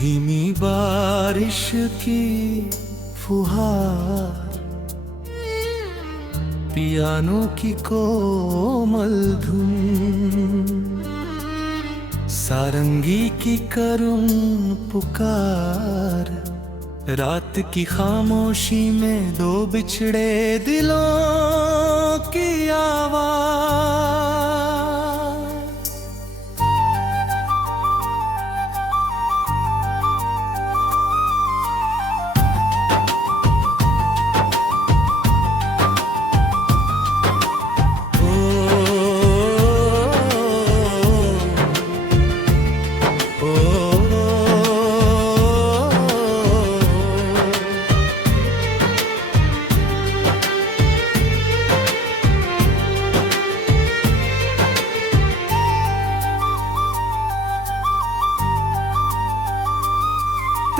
धीमी बारिश की फुहार, पियानो की कोमल धुन, सारंगी की करुण पुकार, रात की खामोशी में दो बिछड़े दिलों की आवाज।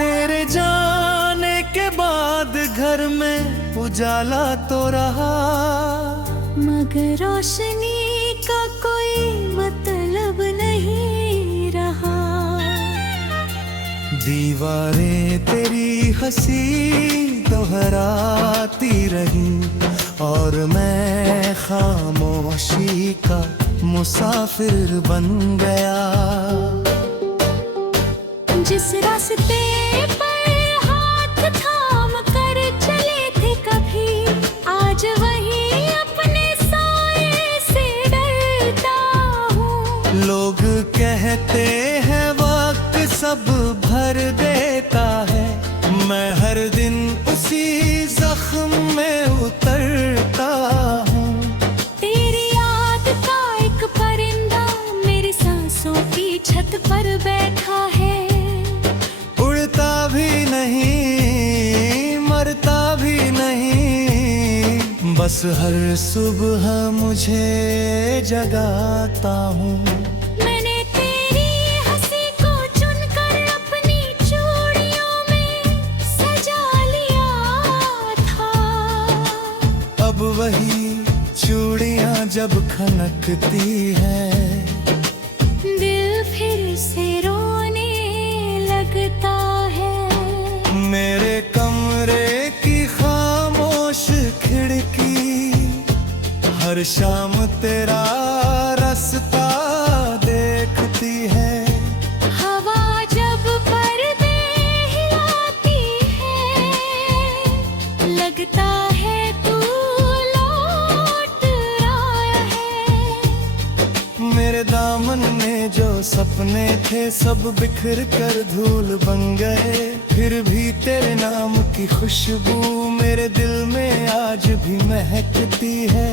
तेरे जाने के बाद घर में उजाला तो रहा, मगर रोशनी का कोई मतलब नहीं रहा। दीवारें तेरी हंसी दोहराती रही और मैं खामोशी का मुसाफिर बन गया। जिस रास्ते पर हाथ थाम कर चले थे कभी, आज वही अपने साए से डरता हूँ। लोग कहते हैं वक्त सब भर देता है, मैं हर दिन उसी जख्म में उतरता हूँ। तेरी याद का एक परिंदा मेरी सांसों की छत पर बैठा है, उड़ता भी नहीं मरता भी नहीं, बस हर सुबह मुझे जगाता हूँ। मैंने तेरी हंसी को चुनकर अपनी चूड़ियों में सजा लिया था। अब वही चूड़ियाँ जब खनकती हैं, दिल फिर से रोने लगता है। मेरे कमरे की खामोश खिड़की हर शाम तेरा रास्ता देखती है। हवा जब पर्दे हिलाती है, लगता है तू लौट आया है। मेरे दामन में जो सपने थे सब बिखर कर धूल बन गए, फिर भी तेरे नाम की खुशबू मेरे दिल में आज भी महकती है।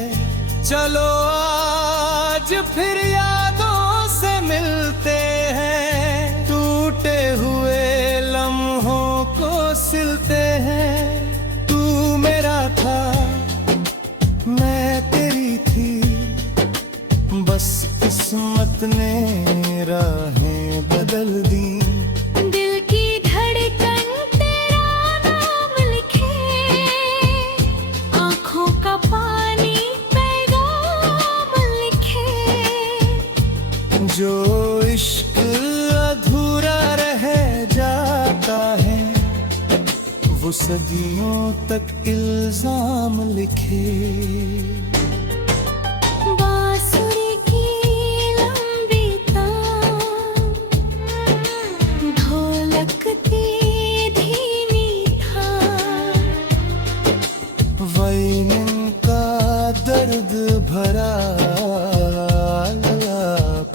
चलो आज फिर यादों से मिलते हैं, टूटे हुए लम्हों को सिलते हैं। तू मेरा था मैं तेरी थी, बस किस्मत ने राहें बदल दी। दिल की धड़कन तेरा नाम लिखे, आँखों का पानी पैगाम लिखे। जो इश्क अधूरा रह जाता है, वो सदियों तक इल्जाम लिखे। बांसुरी की लंबी तान ढोलकती धीमी था, वायलिन का दर्द भरा आलाप,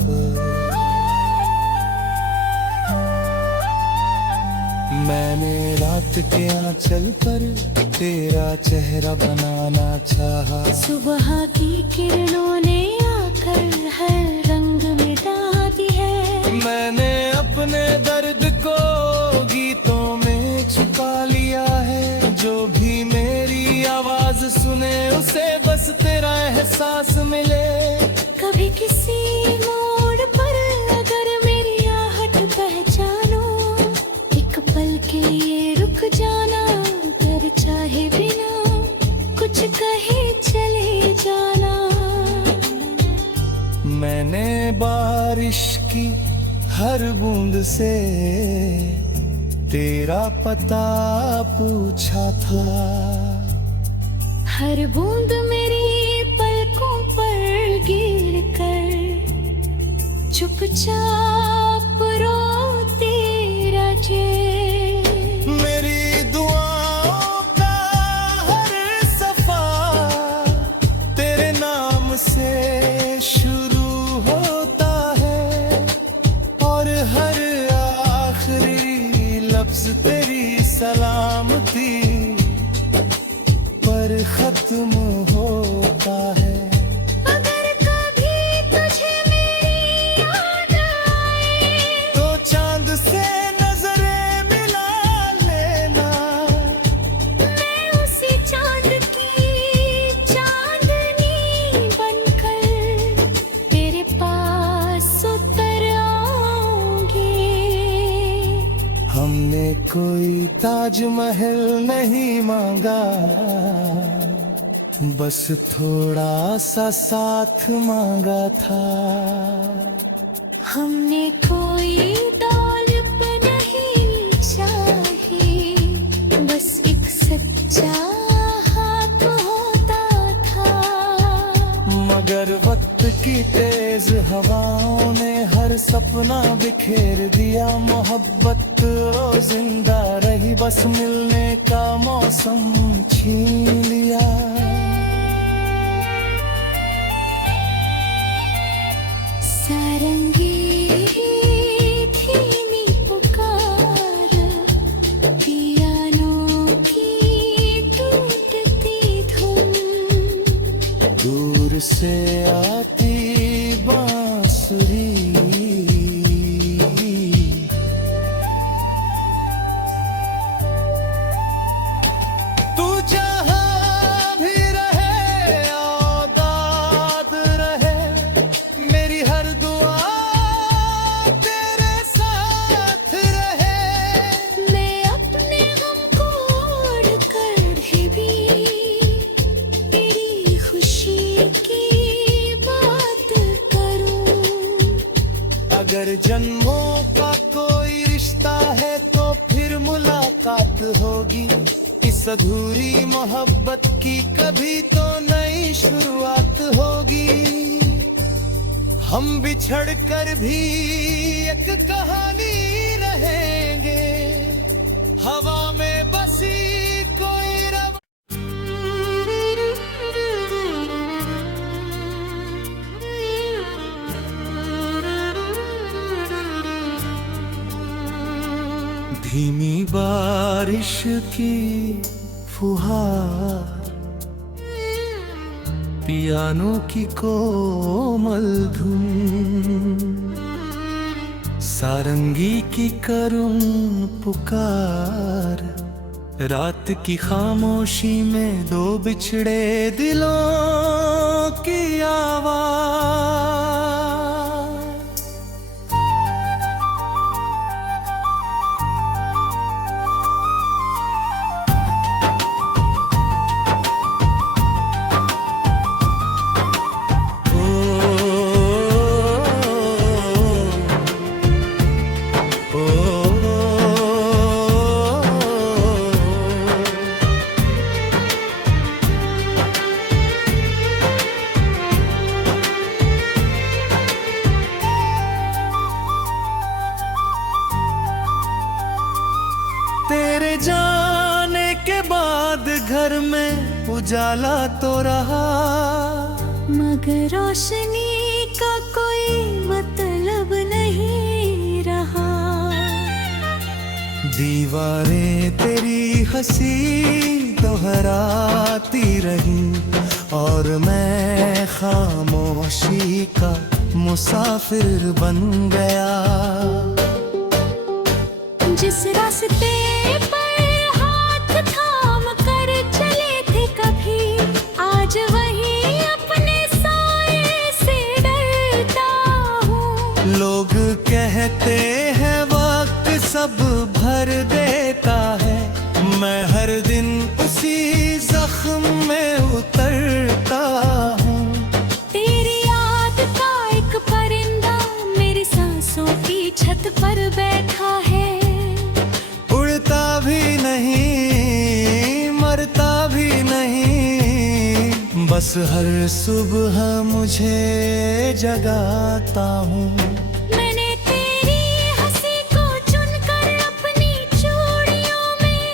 मैंने रात के आंचल पर तेरा चेहरा बनाना चाहा। सुबह की किरणों ने आकर हर रंग मिटा दी है। मैंने अपने दर्द को गीतों में छुपा लिया है, जो भी मेरी आवाज सुने उसे बस तेरा एहसास मिले। कभी किसी मोड़ पर अगर मेरी आहट पहचानो, एक पल के लिए रुक जाना, कर चाहे बिना कुछ कहे चले जाना। मैंने बारिश की हर बूंद से तेरा पता पूछा था। हर बूंद मेरी पलकों पर गिर कर चुपचाप रोते रहे। मेरी दुआओं का हर सफा तेरे नाम से शुरू होता है, और हर आखिरी लफ्ज तेरी सलामती पर खत्म होता है। अगर कभी तुझे मेरी याद आए तो चांद से नजरें मिला लेना। मैं उसी चांद की चांदनी बनकर तेरे पास उतर आऊंगी। हमने कोई ताजमहल नहीं मांगा, बस थोड़ा सा साथ मांगा था। हमने कोई दौलत नहीं चाही, बस एक सच्चा हाथ होता था। मगर वक्त की तेज हवाओं ने हर सपना बिखेर दिया। मोहब्बत ओ जिंदा रही, बस मिलने का मौसम छीन लिया। सारंगी धीमी पुकार, पियानो की टूटती धुन, दूर से आती बांसुरी। तू जहाँ भी रहे आबाद रहे, मेरी हर दुआ तेरे साथ रहे। मैं अपने गम को ओढ़ कर भी तेरी खुशी की बात करूं। अगर जन्मों का कोई रिश्ता है तो फिर मुलाकात होगी। इस अधूरी मोहब्बत की कभी तो नई शुरुआत होगी। हम बिछड़ कर भी एक कहानी रहेंगे, हवा में बसी कोई रव। धीमी बारिश की फुहार, पियानो की कोमल धुन, सारंगी की करुण पुकार। रात की खामोशी में दो बिछड़े दिलों की आवाज। तेरे जाने के बाद घर में उजाला तो रहा, मगर रोशनी का कोई मतलब नहीं रहा। दीवारें तेरी हंसी दोहराती रही, और मैं खामोशी का मुसाफिर बन गया। जिस रास्ते पर हाथ थाम कर चले थे कभी, आज वही अपने साए से डरता हूँ। लोग कहते हैं वक्त सब भर देता है, मैं हर दिन उसी जख्म में उतरता हूँ। तेरी याद का एक परिंदा मेरी सांसों की छत पर बैठा है। उड़ बस हर सुबह मुझे जगाता हूँ। मैंने तेरी हंसी को चुनकर अपनी चूड़ियों में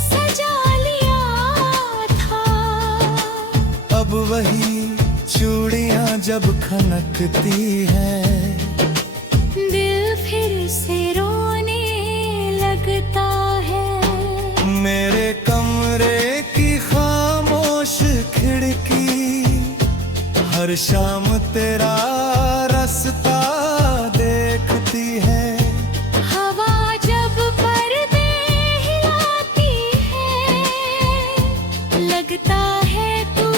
सजा लिया था। अब वही चूड़ियाँ जब खनकती है, दिल फिर से रोने लगता है। मेरे कमरे की खामोश खिड़की हर शाम तेरा रास्ता देखती है। हवा जब पर्दे हिलाती है, लगता है तू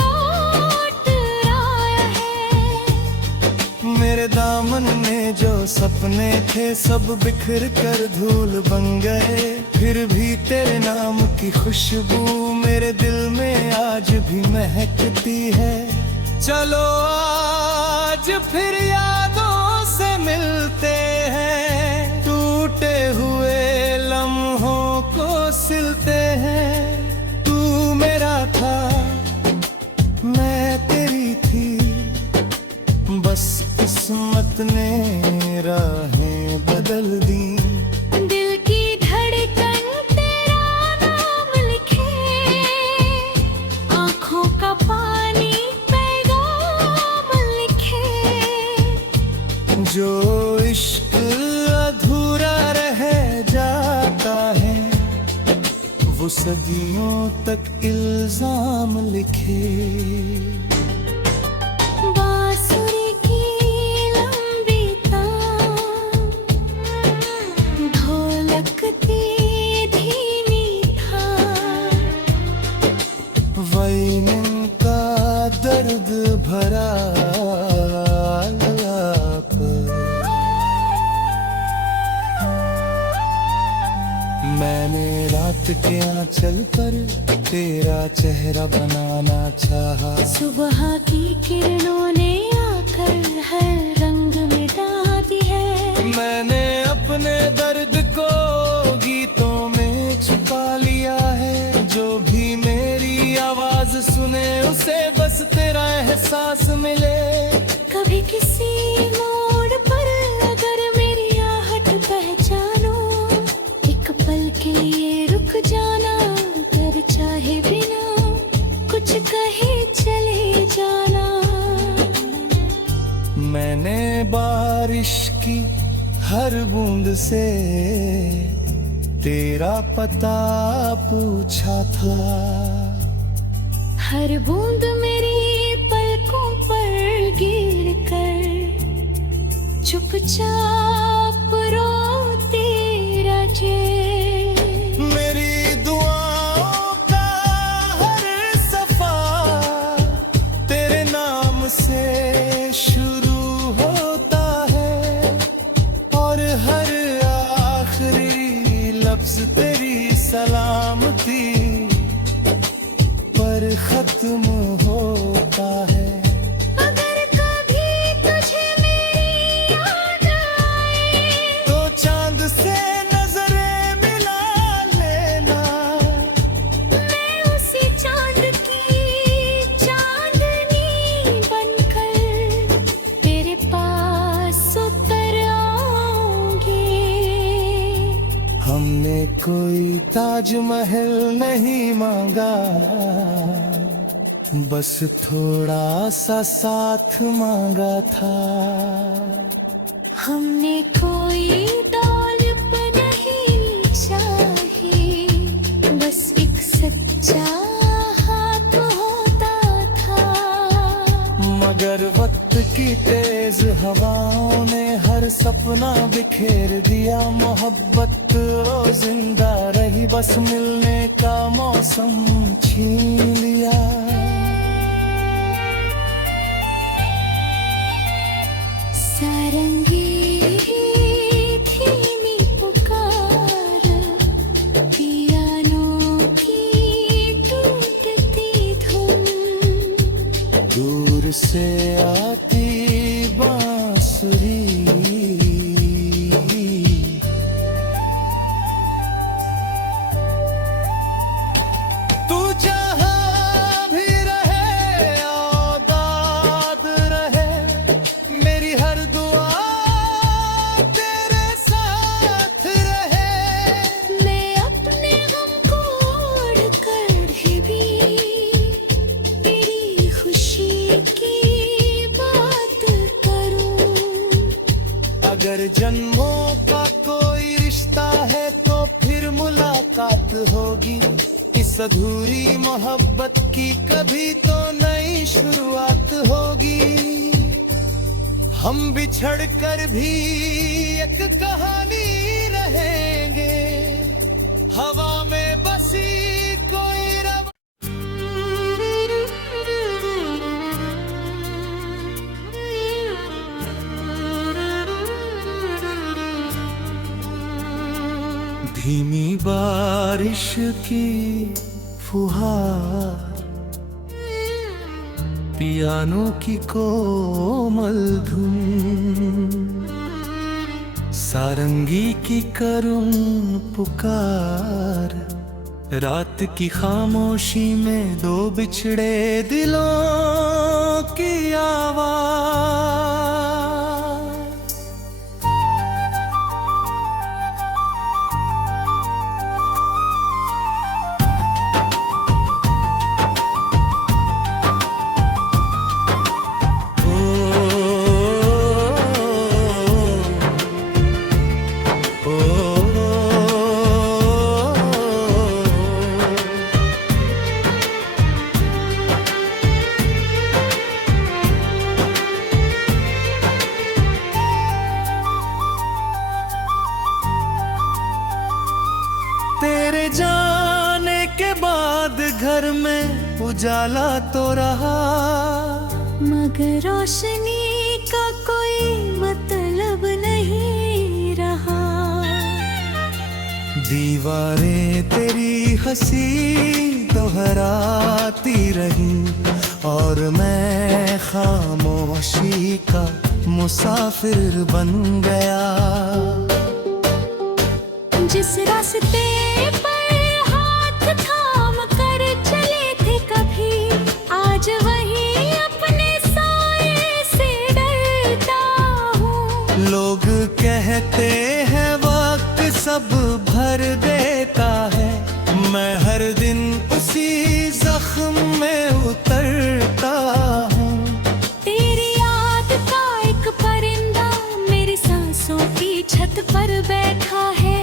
लौट आया है। मेरे दामन में जो सपने थे सब बिखर कर धूल बन गए, फिर भी तेरे नाम की खुशबू मेरे दिल में आज भी महकती है। चलो आज फिर यादों से मिलते हैं, टूटे हुए लम्हों को सिलते हैं। तू मेरा था, मैं तेरी थी, बस किस्मत ने राहें बदल दी। दिल की धड़कन तेरा नाम लिखे, आँखों का पानी पैगाम लिखे। जो इश्क अधूरा रह जाता है, वो सदियों तक इल्जाम लिखे। बांसुरी की लंबी तान ढोलकती धीमी था। वायलिन का दर्द भरा आलाप, मैंने रात के आंचल पर तेरा चेहरा बनाना चाहा। सुबह की किरणों ने आकर हर रंग मिटा दी है। मैंने अपने दर्द को गीतों में छुपा लिया है, जो भी मेरी आवाज सुने उसे बस तेरा एहसास मिले। कभी किसी मोड़ पर अगर मेरी आहट पहचानो, एक पल के लिए रुक जाना, कर चाहे बिना कुछ कहे चले जाना। मैंने बारिश की हर बूंद से तेरा पता पूछा था। हर बूंद मेरी पलकों पर गिर कर चुपचाप रोते रहे। मेरी दुआओं का हर सफा तेरे नाम से शुरू होता है, और हर आखिरी लफ्ज तेरी सलामती पर खत्म होता है। अगर कभी तुझे मेरी याद आए, तो चांद से नजरें मिला लेना, मैं उसी चांद की चांदनी बनकर तेरे पास उतर आऊंगी। हमने कोई ताजमहल नहीं मांगा, बस थोड़ा सा साथ मांगा था। हमने कोई दौलत नहीं चाही, बस एक सच्चा हाथ होता था। मगर वक्त की तेज हवाओं ने हर सपना बिखेर दिया। मोहब्बत ओ जिंदा रही, बस मिलने का मौसम छीन लिया। सारंगी धीमी पुकार, पियानो की टूटती धुन, दूर से आती बांसुरी, तू जहाँ भी रहे अधूरी मोहब्बत की कभी तो नई शुरुआत होगी। हम बिछड़ कर भी एक कहानी रहेंगे, हवा में बसी कोई रव धीमी बारिश की फुहार, पियानो की कोमल धुन, सारंगी की करुण पुकार, रात की खामोशी में दो बिछड़े दिलों की आवाज। तेरे जाने के बाद घर में उजाला तो रहा, मगर रोशनी का कोई मतलब नहीं रहा। दीवारें तेरी हंसी दोहराती रही और मैं खामोशी का मुसाफिर बन गया। जिस रास्ते पर हाथ थाम कर चले थे कभी, आज वही अपने साये से डरता हूँ। लोग कहते हैं वक्त सब भर देता है, मैं हर दिन उसी जख्म में उतरता हूँ। तेरी याद का एक परिंदा मेरी सांसों की छत पर बैठा है,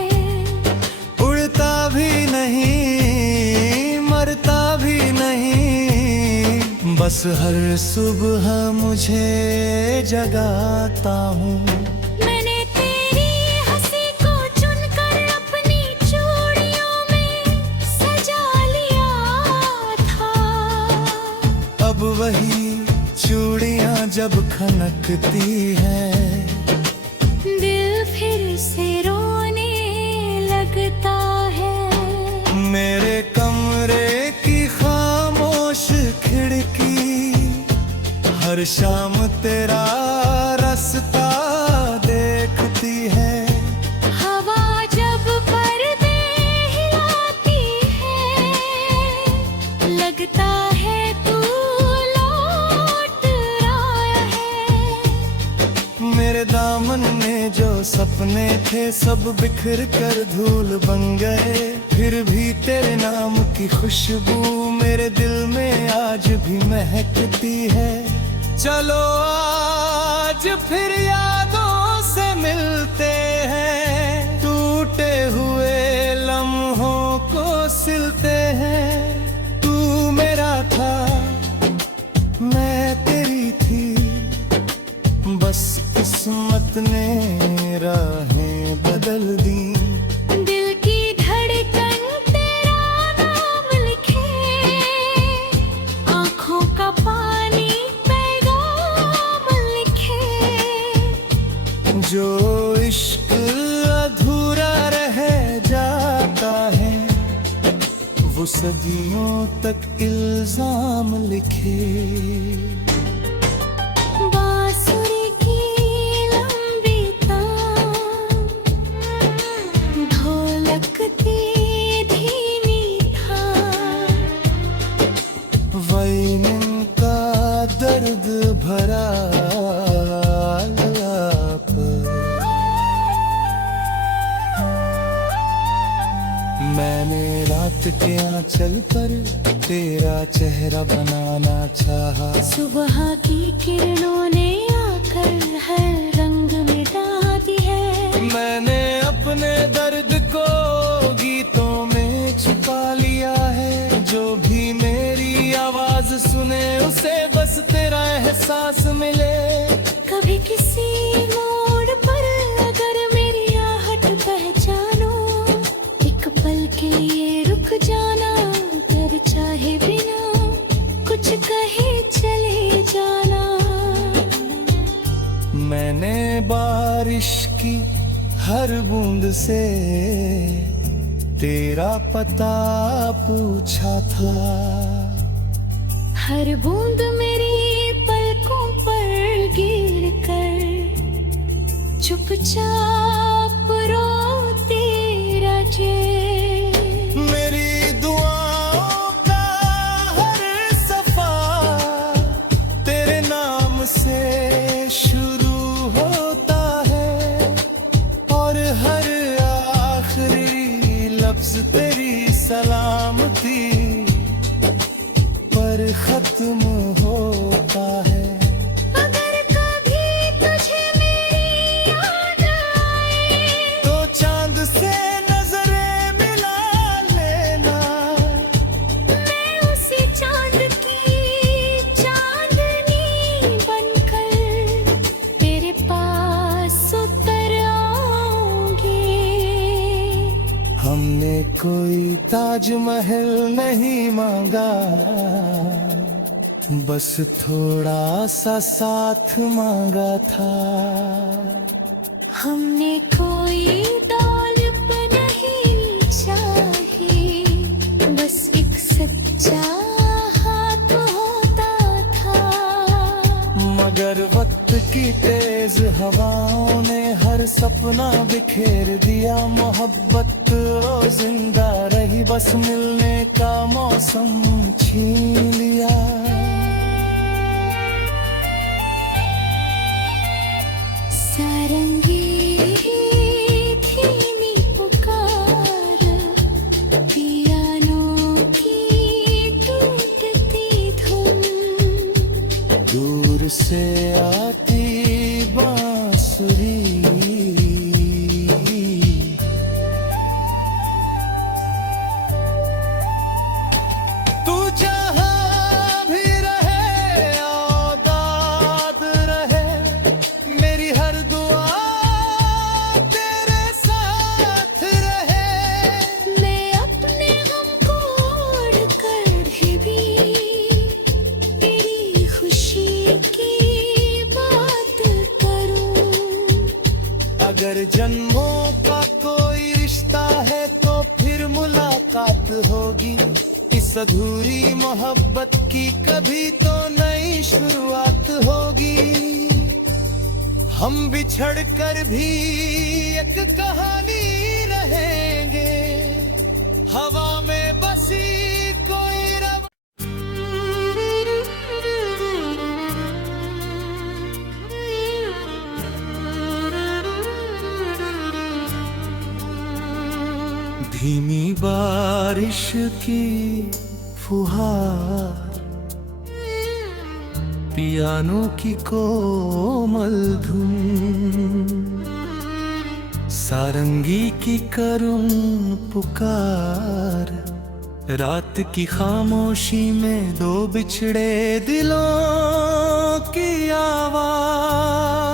उड़ता भी नहीं मरता भी नहीं, बस हर सुबह मुझे जगाता हूँ। मैंने तेरी हंसी को चुनकर अपनी चूड़ियों में सजा लिया था। अब वही चूड़ियाँ जब खनकती हैं, दिल फिर से रोने लगता है। मेरे कमरे की खामोश खिड़की हर शाम तेरा रास्ता देखती है। हवा जब पर्दे हिलाती है, लगता है तू लौट आया है। मेरे दामन में जो सपने थे सब बिखर कर धूल बन गए, फिर भी तेरे नाम की खुशबू मेरे दिल में आज भी महकती है। चलो आज फिर यादों से मिलते हैं, टूटे हुए लम्हों को सिलते हैं। तू मेरा था मैं तेरी थी, बस किस्मत ने राहें बदल दी। दिल की धड़कन तेरा नाम लिखे, आँखों का पानी पैगाम लिखे। जो इश्क अधूरा रह जाता है, वो सदियों तक इल्जाम लिखे। बांसुरी की लंबी तान ढोलकती धीमी थान, वायलिन का दर्द भरा आलाप, मैंने रात के आंचल पर तेरा चेहरा बनाना चाहा। सुबह की किरणों ने आकर हर रंग मिटा दी है। मैंने अपने दर्द को गीतों में छुपा लिया है। सुने उसे बस तेरा एहसास मिले। कभी किसी मोड़ पर अगर मेरी आहट पहचानो, एक पल के लिए रुक जाना, डर चाहे बिना कुछ कहे चले जाना। मैंने बारिश की हर बूंद से तेरा पता पूछा था। हर बूंद मेरी पलकों पर गिर कर चुपचाप रोते रहे। मेरी दुआओं का हर सफा तेरे नाम से शुरू होता है, और हर आखिरी लफ्ज तेरी सलामती पर खत्म होता है। अगर कभी तुझे मेरी याद आए, तो चांद से नजरें मिला लेना। मैं उसी चांद की चांदनी बनकर तेरे पास उतर आऊंगी। हमने कोई ताजमहल नहीं मांगा, बस थोड़ा सा साथ मांगा था। हमने कोई दौलत नहीं चाही, बस एक सच्चा हाथ होता था। मगर वक्त की तेज हवाओं ने हर सपना बिखेर दिया। मोहब्बत ओ जिंदा रही, बस मिलने का मौसम छीन लिया। सारंगी धीमी पुकार, पियानो की टूटती धुन, दूर से आती बांसुरी। तू जहाँ भी रहे आबाद रहे, मेरी हर दुआ तेरे साथ रहे। मैं अपने गम को ओढ़ कर भी तेरी खुशी की बात करूं। अगर जन्मों का कोई रिश्ता है तो फिर मुलाकात होगी। इस अधूरी मोहब्बत की कभी तो नई शुरुआत होगी। हम बिछड़ कर भी एक कहानी रहेंगे, हवा में बसी कोई रव। धीमी बारिश की फुहार, पियानो की कोमल धुन, सारंगी की करुण पुकार, रात की खामोशी में दो बिछड़े दिलों की आवाज।